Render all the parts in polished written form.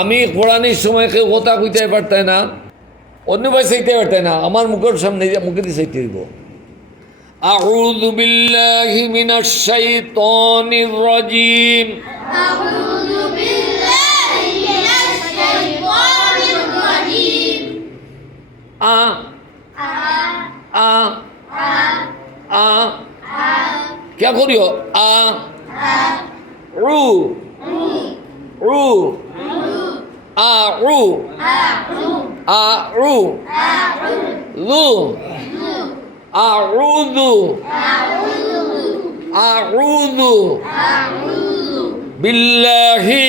আমি কোরআনের সময় কেউ কথা কইতে পারতাই না, অন্য ভাই চাইতে পারতাই না, আমার মুখের সামনে মুখে দিয়ে চাইতে হইব। আউযু বিল্লাহি মিনাশ শাইতানির রাজিম। আউযু বিল্লাহি মিনাশ শাইতানির রাজিম। আ আ আ क्या करियो आ रू रू आ रू आ रू लू अऊज़ु अऊज़ु बिल्लाहि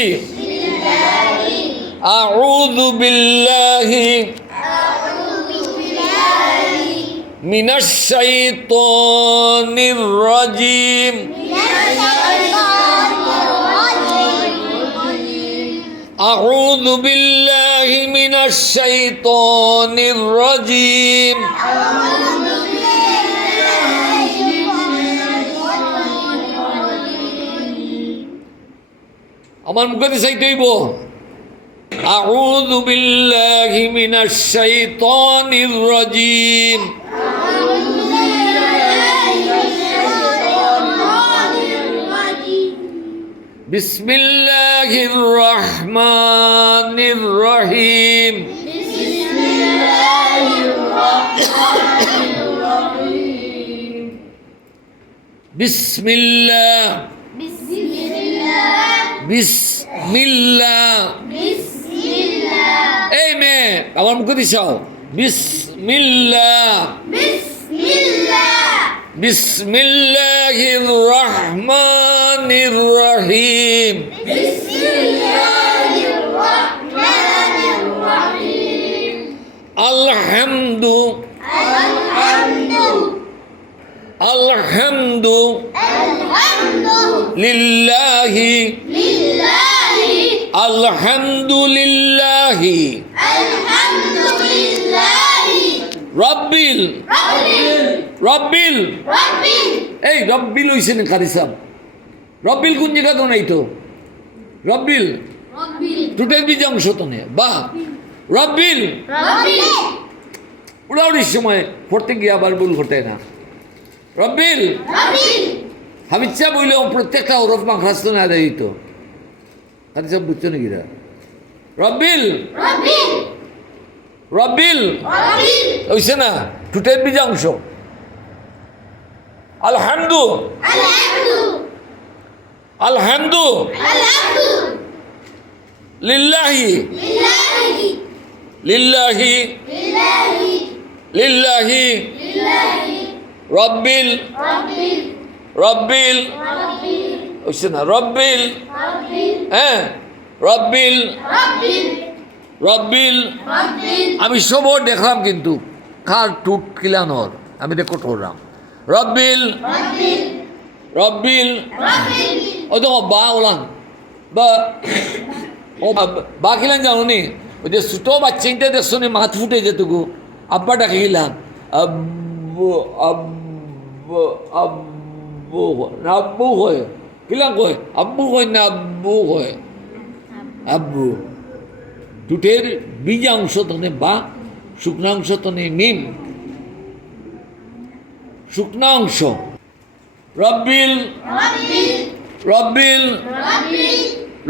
अऊज़ु बिल्लाहि मिनश शैतानिर रजीम। अऊज़ु बिल्लाहि मिनश शैतानिर रजीम। আমার মুখে দিয়ে চাইতে হইব আউযু বিল্লাহি মিনাশ শাইতানির রাজিম। বিসমিল্লাহির রহমানির রহিম। বিসমিল্লাহ বিসমিল্লাহ এই মে আমার মুখে দিছাও বিসমিল্লাহ বিসমিল্লাহির রহমানির রহিম। আলহামদু আলহামদু লিল্লাহি আলহামদুলিল্লাহি রব্বিল রব্বিল এই রব্বিল হইছে না কারি সাহেব? রব্বিল কোন জায়গা তো নাই তো, রব্বিল টুটের বীজ অংশ তো নেই বা রব্বিল উড়াউড়ির সময় পড়তে গিয়ে আবার ভুল ঘটে না। রব্বিল আমি ইচ্ছা বললেও প্রত্যেকটা ওরফ মাখরাজ তো না দেয় তো কারি সাহেব বুঝছো নাকি? রব্বিল রব্বিল হইছে না টুটের বীজ অংশ। আলহামদু আলহামদু লিল্লাহি লিল্লাহি লিল্লাহি রব্বিল রব্বিল হইছে না রব্বিল হ্যাঁ রব্বিল রব্বিল। আমি সব দেখলাম কিন্তু কার টুট কিলানোর আমি রেকর্ড করলাম। রব্বিল রব্বিল ও তো বা ওলান বা ও বা খিলান জানো নি? ওই যে ছোটো বাচ্চাইটা দেখছো নি মাথ ফুটে যেটুকু আব্বা ডাকে গেলাম আব্বু আব্বু আব্বু না আব্বু হয় কিলাম কয় আব্বু কয় না আব্বু কয় আব্বু। টুটের বীজ অংশ তনে বা শুকনা অংশ তনে মিম শুকনা অংশ। রব্বিল রব্বিল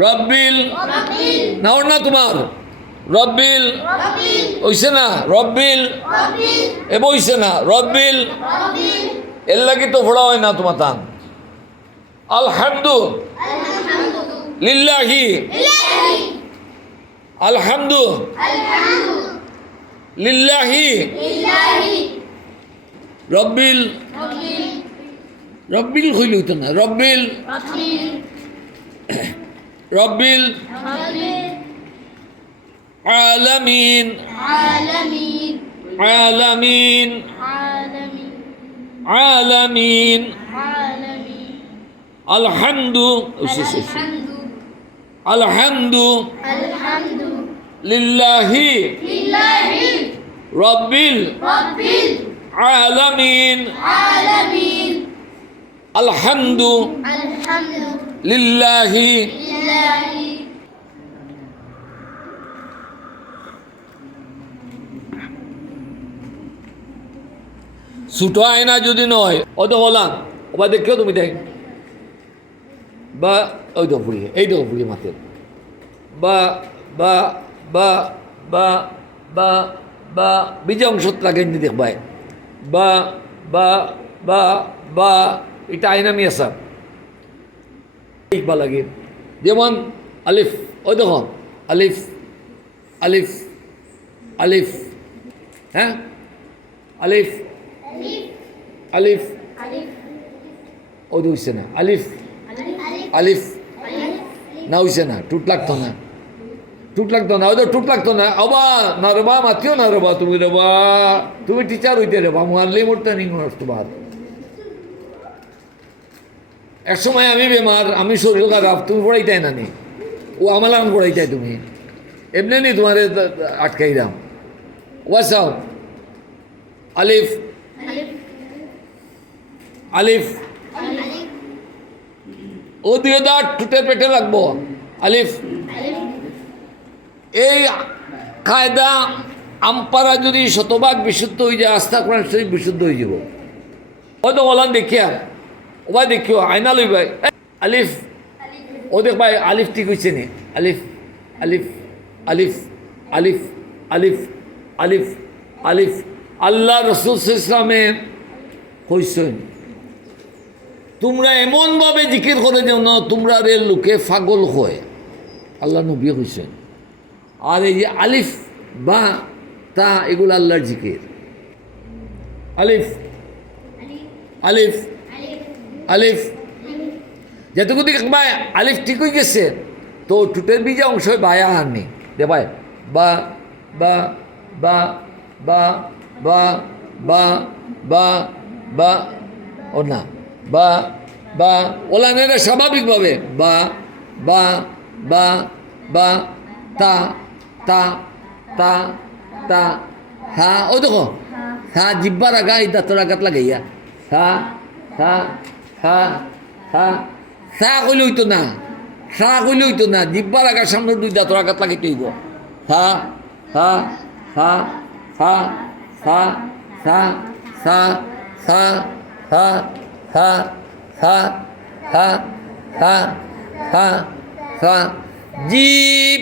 রব্বিল নাও না তোমার রব্বিল হইছে না রব্বিল এ বইছে না রব্বিল এর লাগি তো ফোড়া হয় না তোমার তান। আলহামদু লিল্লাহি আলহামদু লিল্লাহি রব্বিল রব্বিল হইল হইতো না রব্বিল রব্বিল আলামিন আলামিন আলামিন আলহামদু আলহামদু লিল্লাহি রব্বিল আলামিন আলহামদু লিল্লাহি ছোটো আয়না যদি নয় অত হলাম ওবা দেখিও তুমি দেখ বা ওই তো ফুড়িয়ে এই তো ফুড়িয়ে মাথের বা বা বা বা বা বা বিজয় অংশত লাগেন দেখবাই বা বা বা বা এটা আইনামি আসা বা লাগে যেমন আলিফ ওই দেখো আলিফ আলিফ আলিফ হ্যাঁ আলিফ আলিফ ও তো হইছে না আলিফ আলিফ না হইছে না টুট লাগতো না টুট লাগতো না ওই তো টুট লাগতো না আবা না রে বা মাতিও না রে বা তুমি টিচার হইতে রে বা মারলেই মরতে নিং তোমার এক সময় আমি বেমার আমি শরীর খারাপ তুমি পড়াইতাই না নি ও আমার আম পড়াইতাই তুমি এমনি নি তোমার আটকাইলাম ওয়াসাও আলিফ আলিফ ও দিয়ে দা টুটে পেটে লাগবো আলিফ এই কায়দা আমপারা যদি শতভাগ বিশুদ্ধ হয়ে যায় আস্থা কোরআন শরীফ বিশুদ্ধ হয়ে যাব হয়তো বলান দেখিয়া ও ভাই দেখিও আয়না লই ভাই আলিফ ও দেখ ভাই আলিফ ঠিক হয়েছে নি আলিফ আলিফ আলিফ আলিফ আলিফ আলিফ আলিফ আল্লাহ রসুল ইসলামে কইছেন তোমরা এমনভাবে জিকির করে যেও না তোমরা রে লোকে পাগল হয় আল্লাহ নবী কইছেন আর এই যে আলিফ বা তা এগুলো আল্লাহর জিকির আলিফ আলিফ আলিফ যেটুকু দিকে ভাই আলিফ ঠিক হয়ে গেছে তো টুটের বীজে অংশ বায়া আননি দে ভাই বা বা বা বা বা বা বা বা ও না বা বা ওলা নেরা স্বাভাবিকভাবে বা বা বা বা তা তা তা তা হা ও দেখো হা জিব্বার আগা এই দাঁতর আঘাত লাগাইয়া হা হা হা হা হা কইলে হইতো না হা কইলে হইতো না জিব্বার আগা সামনে দুই দাঁতর আঘাত লাগে কইব হা হা হা হা হা হা হা হা হা হা হা হা হা হা হা জিম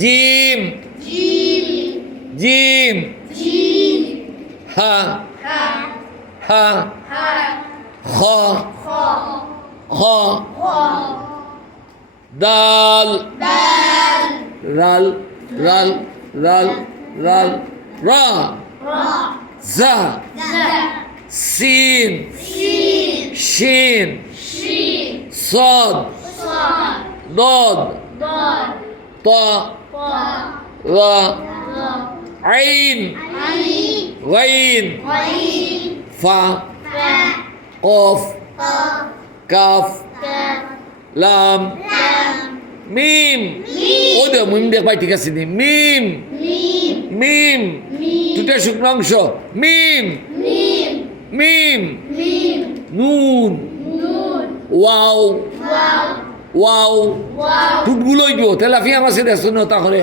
জিম জিম হা হা খ খ দাল রাল রাল রাল রাল রা জা সিন শিন صاد ضاد ط ظا عين غين فا قاف কাফ লাম মিম ও দে মিম দেখ ভাই ঠিক আছে নি মিম মিম দুটা শুকনো অংশ মিম মিম নুন ওয়াও ওয়াও টুটগুলোই দিও তেলাফিয়া মাছে দেখছো না তাহলে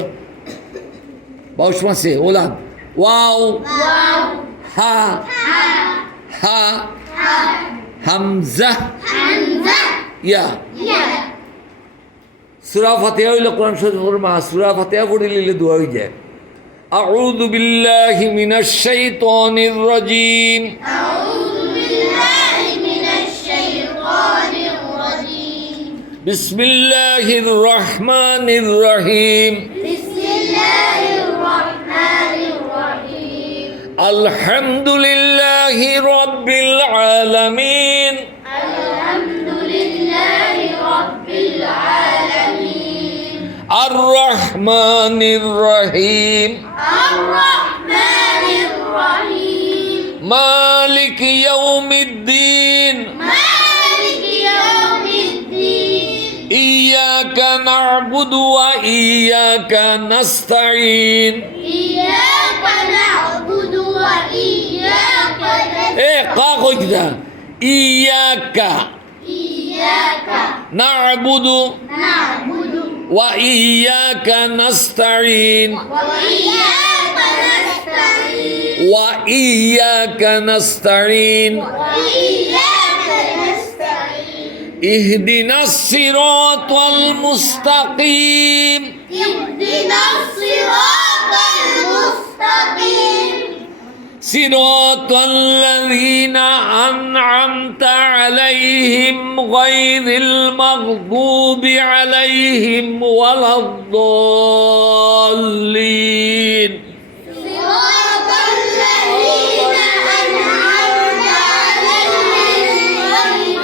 বাউশ মাছে ওলান ওয়াও হা হা হামজা ইয়া সূরা ফাতিহা হইল কোরআন শরীফের মা সূরা ফাতিহা পড়িলে দোয়া হয়ে যায় আউযু বিল্লাহি মিনাশ শাইতানির রাজীম বিসমিল্লাহির রহমানির রহিম আলহামদুলিল্লাহি রাব্বিল আলামিন আর রহমানির রহিম মালিক ইয়াউমিদ্দিন ইয়াকা না'বুদু ওয়া ইয়াকা নাস্তাঈন এ কা কইতা ইয়াকা না'বুদু ওয়া ইয়াকা নাস্তাঈন وإياك نستعين وإياك نستعين اهدنا الصراط المستقيم اهدنا الصراط المستقيم صراط الذين أنعمت عليهم غير المغضوب عليهم ولا الضالين صراط الذين أنعمت عليهم غير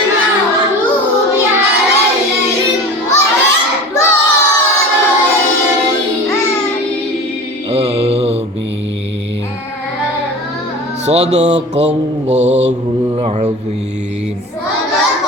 المغضوب عليهم ولا الضالين آمين صدق الله العظيم صدق